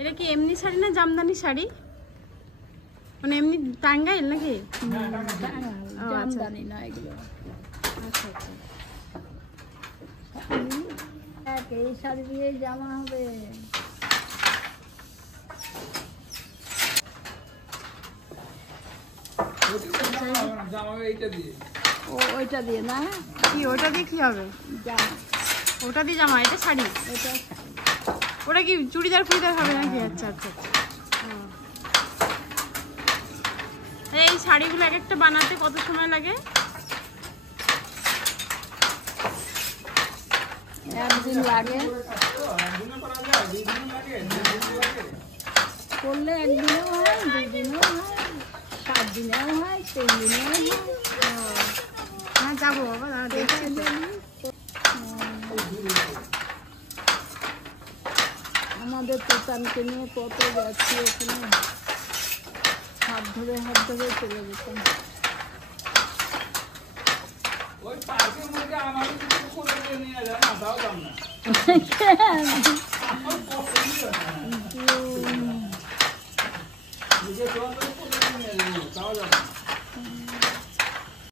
এটা কি এমনি শাড়ি না জামদানি শাড়ি? মানে এমনি টাঙ্গাইল নাকি? জামদানি না এগুলো। আচ্ছা আচ্ছা। এই শাড়ি দিয়ে জামা হবে। ওইটা দিয়ে না কি ওটা দিয়ে কি হবে? জামা। ওটা দিয়ে জামা, এটা শাড়ি? এটা ওটা কি চুড়িদার ফুড়িদার হবে নাকি? আচ্ছা আচ্ছা আচ্ছা। এই শাড়িগুলো এক একটা বানাতে কত সময় লাগে? একদিন লাগে, করলে একদিনেও হয়, 2 দিনেও হয়, 7 দিনেও হয়, 3 দিনেও হয়। হ্যাঁ যাবো বাবা, দেখছি। আমাদের তোতানকে নিয়ে কত যাচ্ছি ওখানে, হাত ধরে চলে যেতাম। ওই পার্কের মধ্যে আমার কিছু করে নিয়ে যায় না, তাও দাম না।